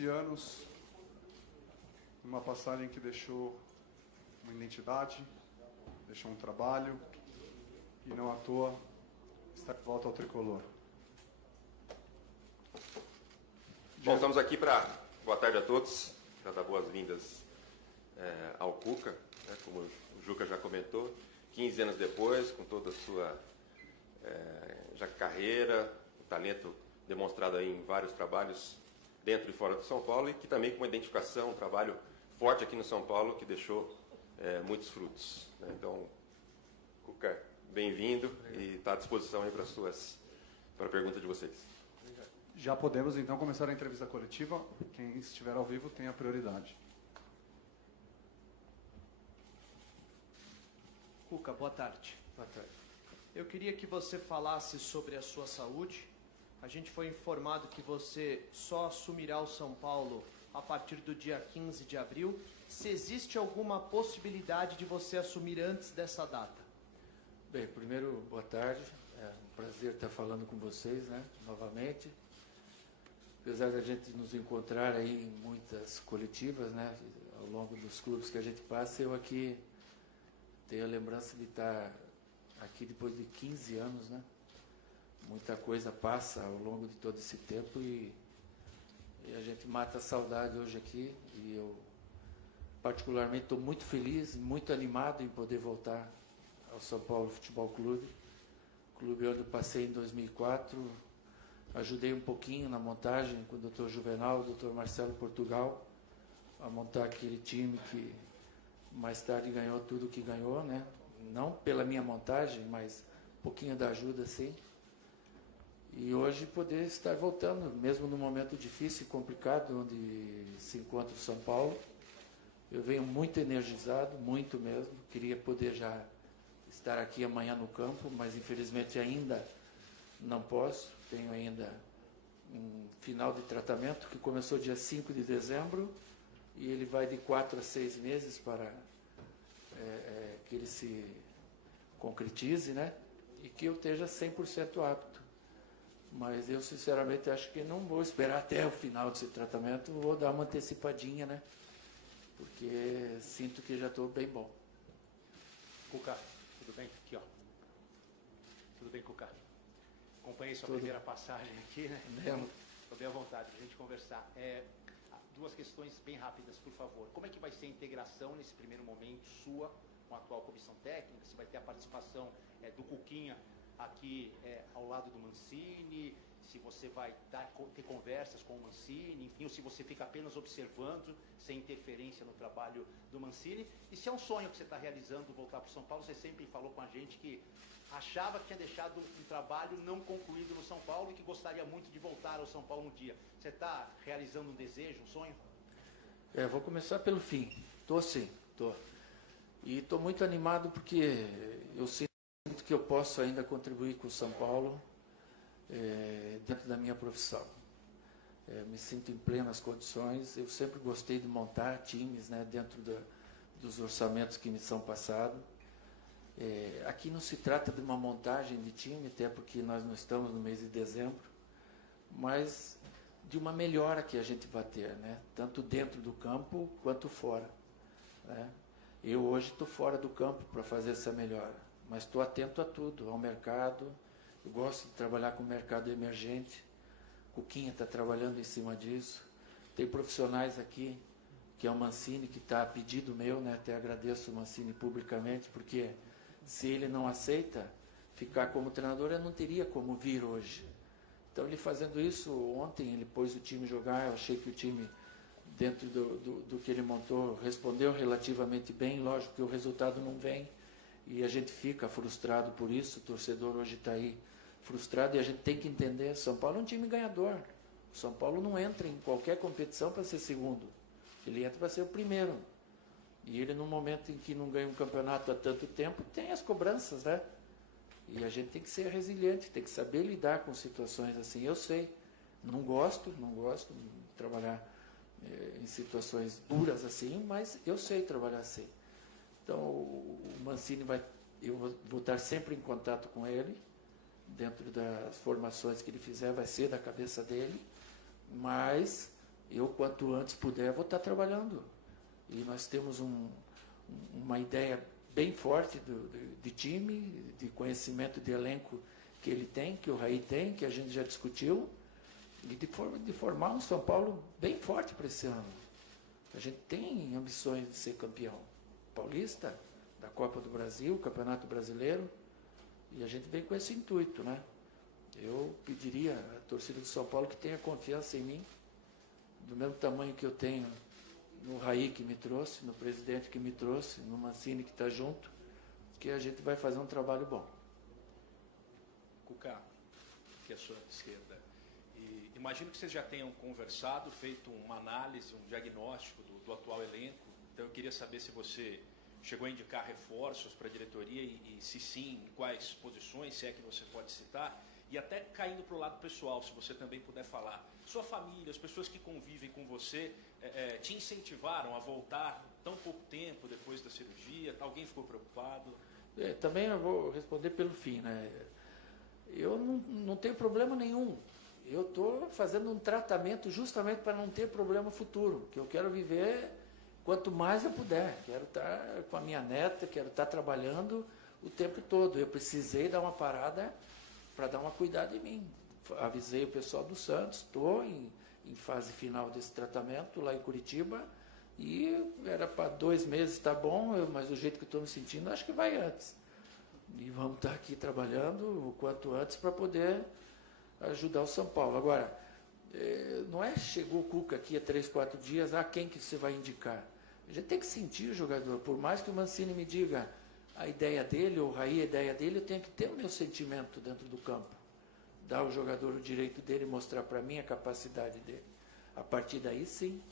anos, uma passagem que deixou uma identidade, deixou um trabalho e não à toa está de volta ao tricolor. Bom, estamos aqui para... Boa tarde a todos, para dar boas-vindas ao Cuca, né, como o Juca já comentou, 15 anos depois, com toda a sua já carreira, o talento demonstrado aí em vários trabalhos dentro e fora do São Paulo, e que também com uma identificação, um trabalho forte aqui no São Paulo, que deixou muitos frutos, né? Então, Cuca, bem-vindo e está à disposição aí para a pergunta de vocês. Já podemos então começar a entrevista coletiva. Quem estiver ao vivo tem a prioridade. Cuca, boa tarde. Boa tarde. Eu queria que você falasse sobre a sua saúde. A gente foi informado que você só assumirá o São Paulo a partir do dia 15 de abril. Se existe alguma possibilidade de você assumir antes dessa data? Bem, primeiro, boa tarde. É um prazer estar falando com vocês, né, novamente. Apesar da gente nos encontrar aí em muitas coletivas, né, ao longo dos clubes que a gente passa, eu aqui tenho a lembrança de estar aqui depois de 15 anos, né? Muita coisa passa ao longo de todo esse tempo e a gente mata a saudade hoje aqui. E eu, particularmente, estou muito feliz, muito animado em poder voltar ao São Paulo Futebol Clube. Clube onde eu passei em 2004, ajudei um pouquinho na montagem com o Dr. Juvenal, o Dr. Marcelo Portugal, a montar aquele time que mais tarde ganhou tudo que ganhou, né? Não pela minha montagem, mas um pouquinho da ajuda, sim. E hoje poder estar voltando, mesmo num momento difícil e complicado, onde se encontra o São Paulo. Eu venho muito energizado, muito mesmo. Queria poder já estar aqui amanhã no campo, mas infelizmente ainda não posso. Tenho ainda um final de tratamento que começou dia 5 de dezembro e ele vai de 4 a 6 meses para que ele se concretize, né? E que eu esteja 100% apto. Mas eu, sinceramente, acho que não vou esperar até o final desse tratamento, vou dar uma antecipadinha, né? Porque sinto que já estou bem bom. Cuca, tudo bem? Aqui, ó. Tudo bem, Cuca? Acompanhei sua Tudo. primeira passagem aqui, né? Mesmo. Estou bem à vontade para a gente conversar. Duas questões bem rápidas, por favor. Como é que vai ser a integração nesse primeiro momento sua com a atual comissão técnica? Se vai ter a participação do Cuquinha aqui ao lado do Mancini, se você vai ter conversas com o Mancini, enfim, ou se você fica apenas observando, sem interferência no trabalho do Mancini, e se é um sonho que você está realizando voltar para o São Paulo. Você sempre falou com a gente que achava que tinha deixado um trabalho não concluído no São Paulo e que gostaria muito de voltar ao São Paulo um dia. Você está realizando um desejo, um sonho? Vou começar pelo fim. Estou sim, estou. E estou muito animado porque eu sinto que eu posso ainda contribuir com o São Paulo dentro da minha profissão. Me sinto em plenas condições. Eu sempre gostei de montar times, né, dentro dos orçamentos que me são passados. Aqui não se trata de uma montagem de time, até porque nós não estamos no mês de dezembro, mas de uma melhora que a gente vai ter, né, tanto dentro do campo quanto fora, né. Eu hoje estou fora do campo para fazer essa melhora, mas estou atento a tudo, ao mercado. Eu gosto de trabalhar com o mercado emergente. Cuquinha está trabalhando em cima disso. Tem profissionais aqui, que é o Mancini, que está a pedido meu, né? Até agradeço o Mancini publicamente, porque se ele não aceita ficar como treinador, eu não teria como vir hoje. Então, ele fazendo isso, ontem ele pôs o time jogar. Eu achei que o time, dentro do que ele montou, respondeu relativamente bem. Lógico que o resultado não vem e a gente fica frustrado por isso. O torcedor hoje está aí frustrado e a gente tem que entender: São Paulo é um time ganhador. O São Paulo não entra em qualquer competição para ser segundo, ele entra para ser o primeiro. E ele, no momento em que não ganha um campeonato há tanto tempo, tem as cobranças, né? E a gente tem que ser resiliente, tem que saber lidar com situações assim. Eu sei, não gosto de trabalhar em situações duras assim, mas eu sei trabalhar assim. Então, o Mancini eu vou estar sempre em contato com ele, dentro das formações que ele fizer, vai ser da cabeça dele, mas eu, quanto antes puder, vou estar trabalhando. E nós temos uma ideia bem forte de time, de conhecimento de elenco que ele tem, que o Raí tem, que a gente já discutiu, e de formar um São Paulo bem forte para esse ano. A gente tem ambições de ser campeão paulista, da Copa do Brasil, Campeonato Brasileiro, e a gente vem com esse intuito, né? Eu pediria à torcida do São Paulo que tenha confiança em mim, do mesmo tamanho que eu tenho no Raí que me trouxe, no presidente que me trouxe, no Mancini que está junto, que a gente vai fazer um trabalho bom. Cuca, que é a sua esquerda. E imagino que vocês já tenham conversado, feito uma análise, um diagnóstico do atual elenco. Então eu queria saber se você chegou a indicar reforços para a diretoria e se sim, em quais posições, se é que você pode citar. E até caindo para o lado pessoal, se você também puder falar. Sua família, as pessoas que convivem com você, te incentivaram a voltar tão pouco tempo depois da cirurgia? Alguém ficou preocupado? Também eu vou responder pelo fim, né? Eu não tenho problema nenhum. Eu estou fazendo um tratamento justamente para não ter problema futuro, que eu quero viver quanto mais eu puder. Quero estar com a minha neta, quero estar trabalhando o tempo todo. Eu precisei dar uma parada para dar uma cuidada em mim. Avisei o pessoal do Santos, estou em fase final desse tratamento lá em Curitiba, e era para 2 meses, tá bom, mas do jeito que estou me sentindo, acho que vai antes. E vamos estar aqui trabalhando o quanto antes para poder ajudar o São Paulo. Agora, não é chegou o Cuca aqui há 3, 4 dias, quem que você vai indicar? A gente tem que sentir o jogador, por mais que o Mancini me diga a ideia dele, ou o Raí a ideia dele, eu tenho que ter o meu sentimento dentro do campo. Dar ao jogador o direito dele, mostrar para mim a capacidade dele. A partir daí, sim,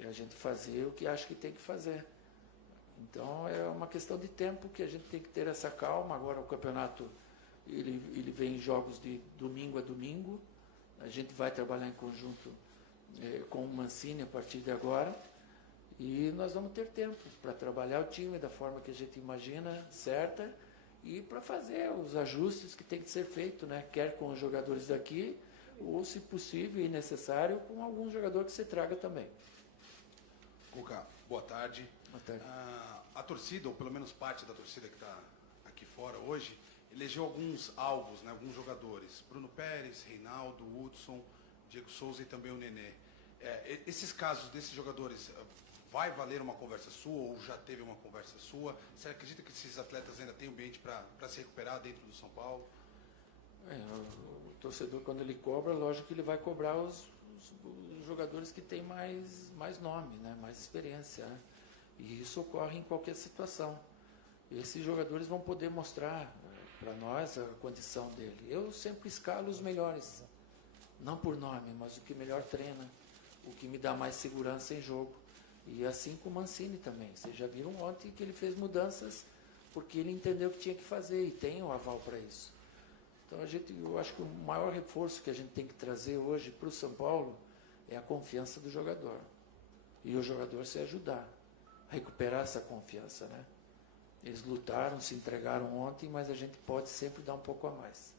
a gente fazer o que acha que tem que fazer. Então, é uma questão de tempo que a gente tem que ter essa calma. Agora o campeonato, ele vem em jogos de domingo a domingo. A gente vai trabalhar em conjunto com o Mancini a partir de agora. E nós vamos ter tempo para trabalhar o time da forma que a gente imagina, certa, e para fazer os ajustes que tem que ser feito, né? Quer com os jogadores daqui, ou, se possível e necessário, com algum jogador que se traga também. Cuca, boa tarde. Boa tarde. A torcida, ou pelo menos parte da torcida que está aqui fora hoje, elegeu alguns alvos, né, alguns jogadores. Bruno Pérez, Reinaldo, Hudson, Diego Souza e também o Nenê. Esses casos desses jogadores, vai valer uma conversa sua ou já teve uma conversa sua? Você acredita que esses atletas ainda têm ambiente para se recuperar dentro do São Paulo? O torcedor, quando ele cobra, lógico que ele vai cobrar os jogadores que têm mais nome, né? Mais experiência. Né? E isso ocorre em qualquer situação. Esses jogadores vão poder mostrar para nós a condição dele. Eu sempre escalo os melhores, não por nome, mas o que melhor treina, o que me dá mais segurança em jogo. E assim com o Mancini também. Vocês já viram ontem que ele fez mudanças porque ele entendeu o que tinha que fazer e tem o aval para isso. Então eu acho que o maior reforço que a gente tem que trazer hoje para o São Paulo é a confiança do jogador. E o jogador se ajudar a recuperar essa confiança, né? Eles lutaram, se entregaram ontem, mas a gente pode sempre dar um pouco a mais.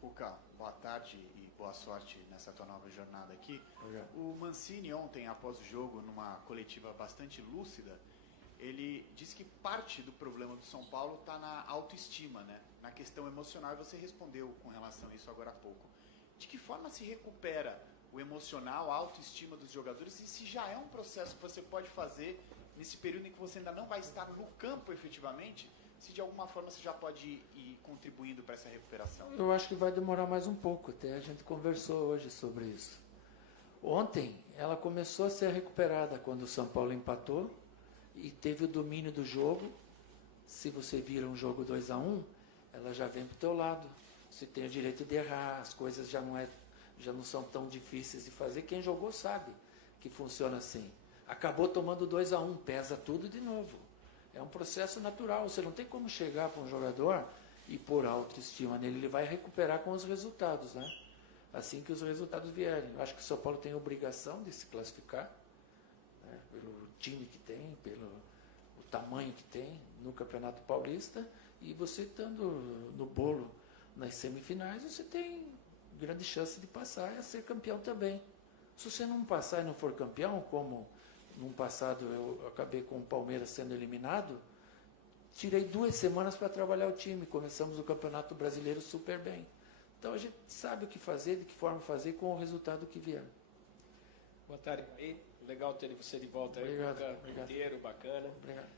Cuca, boa tarde e boa sorte nessa tua nova jornada aqui. Obrigado. O Mancini ontem, após o jogo, numa coletiva bastante lúcida, ele disse que parte do problema do São Paulo está na autoestima, né? Na questão emocional, e você respondeu com relação a isso agora há pouco. De que forma se recupera o emocional, a autoestima dos jogadores, e se já é um processo que você pode fazer nesse período em que você ainda não vai estar no campo efetivamente, se de alguma forma você já pode ir contribuindo para essa recuperação? Eu acho que vai demorar mais um pouco, até a gente conversou hoje sobre isso. Ontem ela começou a ser recuperada quando o São Paulo empatou e teve o domínio do jogo. Se você vira um jogo 2-1, ela já vem para o teu lado. Você tem o direito de errar, as coisas já não são tão difíceis de fazer. Quem jogou sabe que funciona assim. Acabou tomando 2-1, pesa tudo de novo. É um processo natural. Você não tem como chegar para um jogador e pôr autoestima nele. Ele vai recuperar com os resultados, né? Assim que os resultados vierem. Eu acho que o São Paulo tem a obrigação de se classificar, né? Pelo time que tem, pelo o tamanho que tem no Campeonato Paulista. E você estando no bolo nas semifinais, você tem grande chance de passar e a ser campeão também. Se você não passar e não for campeão, como no passado eu acabei com o Palmeiras sendo eliminado, tirei 2 semanas para trabalhar o time. Começamos o Campeonato Brasileiro super bem. Então a gente sabe o que fazer, de que forma fazer, com o resultado que vier. Boa tarde, aí. Legal ter você de volta aí, Obrigado. inteiro, bacana. Obrigado.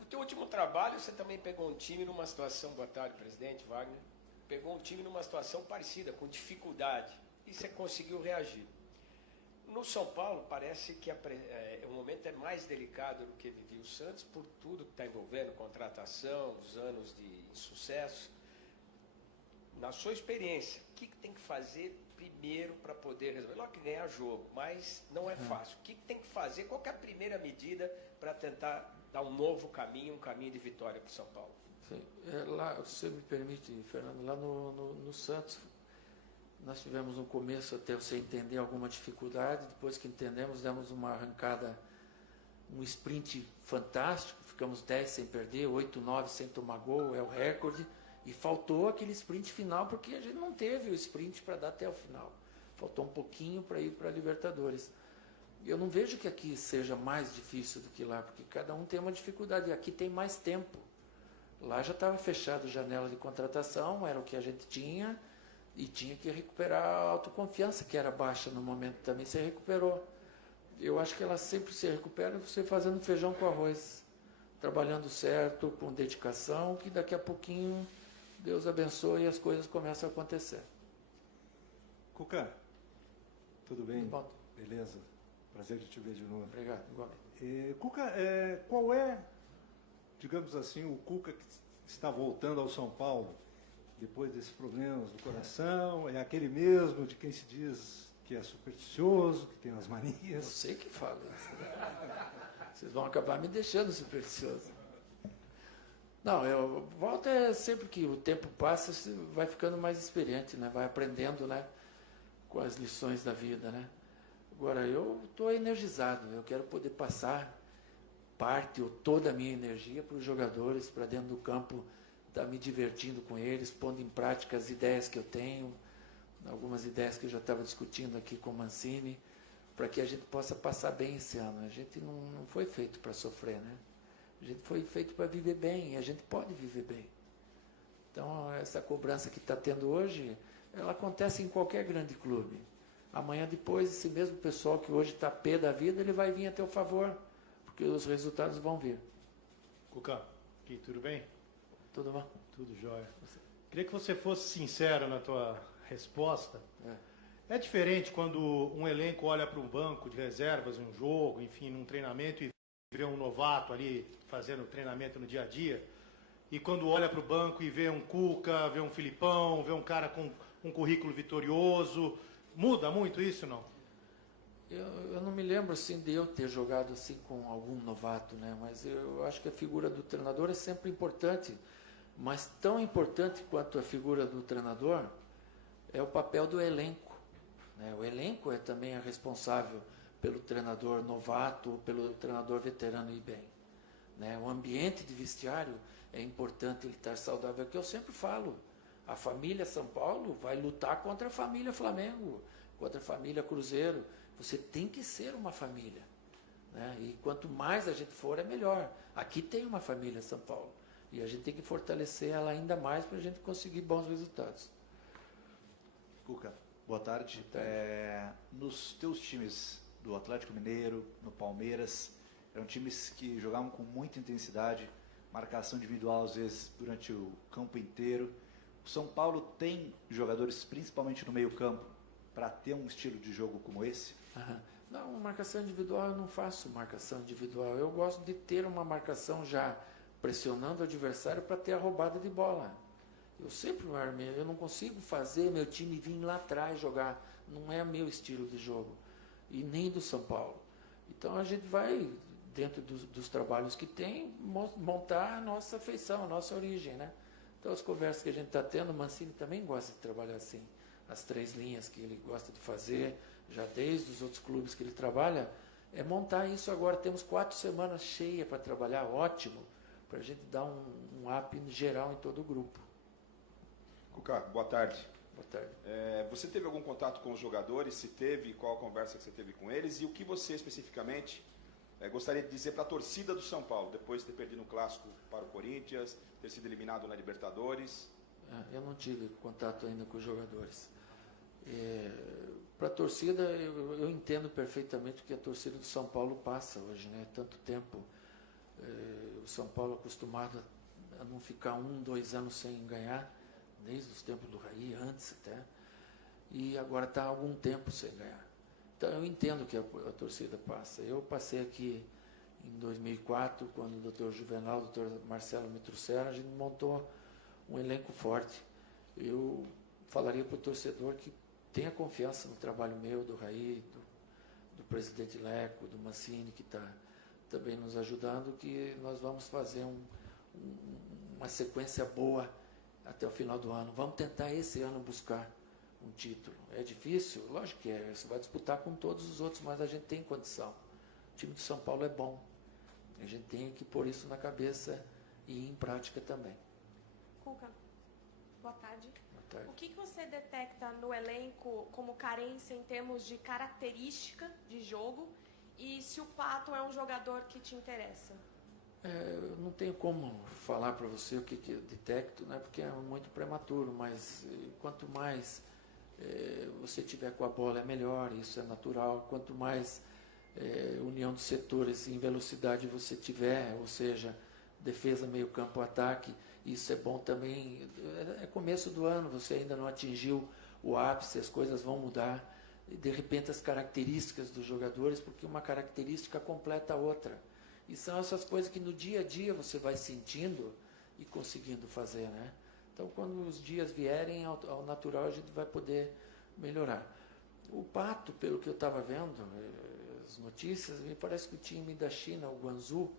O teu último trabalho, você também pegou um time numa situação, boa tarde, presidente Wagner, pegou um time numa situação parecida, com dificuldade, e você conseguiu reagir. No São Paulo, parece que o momento é mais delicado do que vivia o Santos, por tudo que está envolvendo, contratação, os anos de sucesso. Na sua experiência, o que tem que fazer primeiro para poder resolver? Logo que ganhar jogo, mas não é fácil. O que tem que fazer? Qual que é a primeira medida para tentar dar um novo caminho, um caminho de vitória para o São Paulo? Sim. Lá, se você me permite, Fernando, lá no Santos, nós tivemos um começo até você entender alguma dificuldade, depois que entendemos, demos uma arrancada, um sprint fantástico, ficamos 10 sem perder, 8, 9 sem tomar gol, é o recorde, e faltou aquele sprint final, porque a gente não teve o sprint para dar até o final. Faltou um pouquinho para ir para a Libertadores. Eu não vejo que aqui seja mais difícil do que lá, porque cada um tem uma dificuldade, e aqui tem mais tempo. Lá já estava fechado a janela de contratação, era o que a gente tinha, e tinha que recuperar a autoconfiança, que era baixa no momento também, se recuperou. Eu acho que ela sempre se recupera você fazendo feijão com arroz, trabalhando certo, com dedicação, que daqui a pouquinho Deus abençoe e as coisas começam a acontecer. Cuca, tudo bem? Bom. Beleza? Prazer de te ver de novo. Obrigado, igualmente. Cuca, qual é, digamos assim, o Cuca que está voltando ao São Paulo depois desses problemas do coração? É aquele mesmo de quem se diz que é supersticioso, que tem as Eu manias? sei que fala isso. Vocês vão acabar me deixando supersticioso. Não, volta sempre que o tempo passa, você vai ficando mais experiente, né? Vai aprendendo, né? Com as lições da vida, né? Agora, eu estou energizado, eu quero poder passar parte ou toda a minha energia para os jogadores, para dentro do campo, estar me divertindo com eles, pondo em prática as ideias que eu tenho, algumas ideias que eu já estava discutindo aqui com o Mancini, para que a gente possa passar bem esse ano. A gente não foi feito para sofrer, né? A gente foi feito para viver bem, e a gente pode viver bem. Então, essa cobrança que está tendo hoje, ela acontece em qualquer grande clube. Amanhã depois, esse mesmo pessoal que hoje está pé da vida, ele vai vir a teu favor, porque os resultados vão vir. Cuca, aqui, tudo bem? Tudo bom? Tudo jóia. Queria que você fosse sincero na tua resposta. É diferente quando um elenco olha para um banco de reservas, em um jogo, enfim, num treinamento, e vê um novato ali fazendo treinamento no dia a dia, e quando olha para o banco e vê um Cuca, vê um Filipão, vê um cara com um currículo vitorioso, muda muito isso, não? Eu não me lembro assim de eu ter jogado assim com algum novato, né? Mas eu acho que a figura do treinador é sempre importante, mas tão importante quanto a figura do treinador é o papel do elenco, né? O elenco é também responsável pelo treinador novato ou pelo treinador veterano ir bem, né? O ambiente de vestiário é importante ele estar saudável, é o que eu sempre falo. A família São Paulo vai lutar contra a família Flamengo, contra a família Cruzeiro. Você tem que ser uma família, né? E quanto mais a gente for, é melhor. Aqui tem uma família São Paulo e a gente tem que fortalecer ela ainda mais para a gente conseguir bons resultados. Cuca, boa tarde. Nos teus times do Atlético Mineiro, no Palmeiras, eram times que jogavam com muita intensidade, marcação individual às vezes durante o campo inteiro. O São Paulo tem jogadores, principalmente no meio-campo, para ter um estilo de jogo como esse? Não, marcação individual eu não faço marcação individual. Eu gosto de ter uma marcação já pressionando o adversário para ter a roubada de bola. Eu sempre me armei, eu não consigo fazer meu time vir lá atrás jogar. Não é meu estilo de jogo. E nem do São Paulo. Então a gente vai, dentro dos trabalhos que tem, montar a nossa feição, a nossa origem, né? Então as conversas que a gente está tendo, o Mancini também gosta de trabalhar assim. As 3 linhas que ele gosta de fazer, já desde os outros clubes que ele trabalha, é montar isso agora. Temos 4 semanas cheias para trabalhar, ótimo, para a gente dar um up geral em todo o grupo. Cuca, boa tarde. Boa tarde. Você teve algum contato com os jogadores? Se teve, qual a conversa que você teve com eles? E o que você especificamente gostaria de dizer para a torcida do São Paulo, depois de ter perdido um clássico para o Corinthians, ter sido eliminado na Libertadores? Eu não tive contato ainda com os jogadores. Para a torcida, eu entendo perfeitamente o que a torcida do São Paulo passa hoje, né? Tanto tempo. O São Paulo acostumado a não ficar 1, 2 anos sem ganhar, desde os tempos do Raí, antes até, e agora está há algum tempo sem ganhar. Então eu entendo o que a torcida passa. Eu passei aqui em 2004, quando o Dr. Juvenal, o Dr. Marcelo me trouxeram, a gente montou um elenco forte. Eu falaria para o torcedor que tenha confiança no trabalho meu, do Raí, do presidente Leco, do Mancini, que está também nos ajudando, que nós vamos fazer uma sequência boa até o final do ano. Vamos tentar esse ano buscar um título. É difícil? Lógico que é. Você vai disputar com todos os outros, mas a gente tem condição. O time de São Paulo é bom. A gente tem que pôr isso na cabeça e em prática também. Cuca, boa tarde. Boa tarde. O que você detecta no elenco como carência em termos de característica de jogo e se o Pato é um jogador que te interessa? Eu não tenho como falar para você o que eu detecto, né, porque é muito prematuro, mas quanto mais você tiver com a bola é melhor, isso é natural. Quanto mais união dos setores em velocidade você tiver, ou seja, defesa, meio campo, ataque, isso é bom também. É começo do ano, você ainda não atingiu o ápice, as coisas vão mudar. E de repente as características dos jogadores, porque uma característica completa a outra. E são essas coisas que no dia a dia você vai sentindo e conseguindo fazer, né? Então, quando os dias vierem ao natural, a gente vai poder melhorar. O Pato, pelo que eu estava vendo, as notícias, me parece que o time da China, o Guangzhou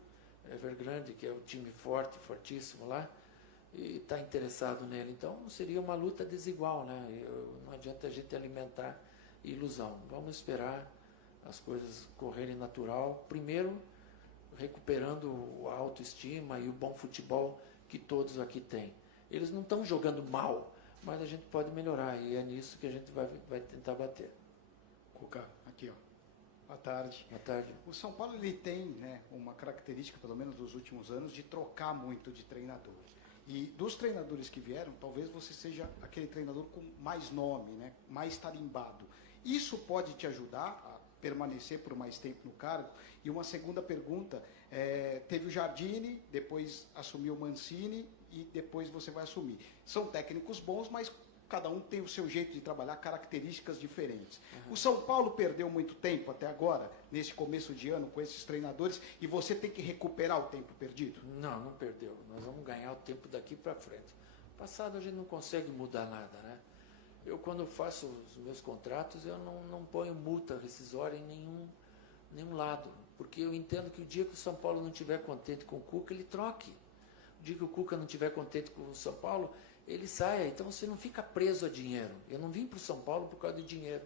Evergrande, que é o time forte, fortíssimo lá, e está interessado nele. Então, seria uma luta desigual, né? Não adianta a gente alimentar ilusão. Vamos esperar as coisas correrem natural. Primeiro, recuperando a autoestima e o bom futebol que todos aqui têm. Eles não estão jogando mal, mas a gente pode melhorar e é nisso que a gente vai tentar bater. Cuca, aqui ó. Boa tarde. Boa tarde. O São Paulo ele tem, né, uma característica, pelo menos dos últimos anos, de trocar muito de treinador. E dos treinadores que vieram, talvez você seja aquele treinador com mais nome, né, mais tarimbado. Isso pode te ajudar a permanecer por mais tempo no cargo? E uma segunda pergunta, teve o Jardine, depois assumiu o Mancini e depois você vai assumir. São técnicos bons, mas cada um tem o seu jeito de trabalhar, características diferentes. Uhum. O São Paulo perdeu muito tempo até agora, nesse começo de ano, com esses treinadores, e você tem que recuperar o tempo perdido? Não, não perdeu. Nós vamos ganhar o tempo daqui para frente. No passado a gente não consegue mudar nada, né? Eu, quando faço os meus contratos, eu não ponho multa rescisória em nenhum lado. Porque eu entendo que o dia que o São Paulo não estiver contente com o Cuca, ele troque. O dia que o Cuca não estiver contente com o São Paulo, ele saia. Então você não fica preso a dinheiro. Eu não vim para o São Paulo por causa de dinheiro.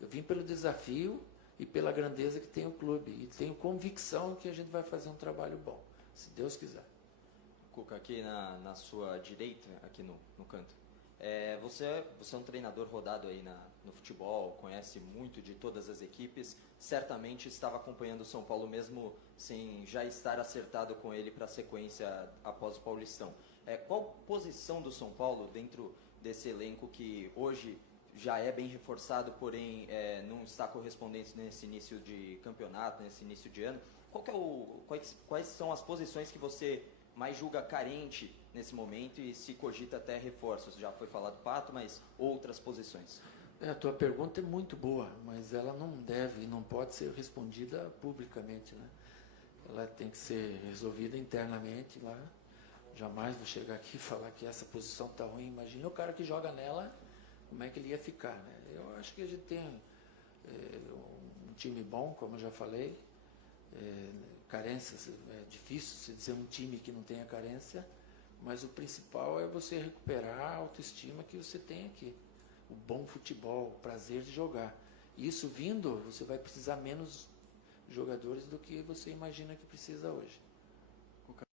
Eu vim pelo desafio e pela grandeza que tem o clube. E tenho convicção que a gente vai fazer um trabalho bom, se Deus quiser. Cuca, aqui na sua direita, aqui no canto. Você é um treinador rodado aí no futebol, conhece muito de todas as equipes, certamente estava acompanhando o São Paulo mesmo sem já estar acertado com ele para a sequência após o Paulistão. Qual posição do São Paulo dentro desse elenco que hoje já é bem reforçado, porém não está correspondente nesse início de campeonato, nesse início de ano? Quais são as posições que você mais julga carente nesse momento e se cogita até reforços? Já foi falado Pato, mas outras posições. A tua pergunta é muito boa, mas ela não deve e não pode ser respondida publicamente, né? Ela tem que ser resolvida internamente lá. Jamais vou chegar aqui e falar que essa posição está ruim. Imagina o cara que joga nela, como é que ele ia ficar, né? Eu acho que a gente tem um time bom, como eu já falei. Carências, é difícil se dizer um time que não tenha carência, mas o principal é você recuperar a autoestima que você tem aqui. O bom futebol, o prazer de jogar. E isso vindo, você vai precisar menos jogadores do que você imagina que precisa hoje.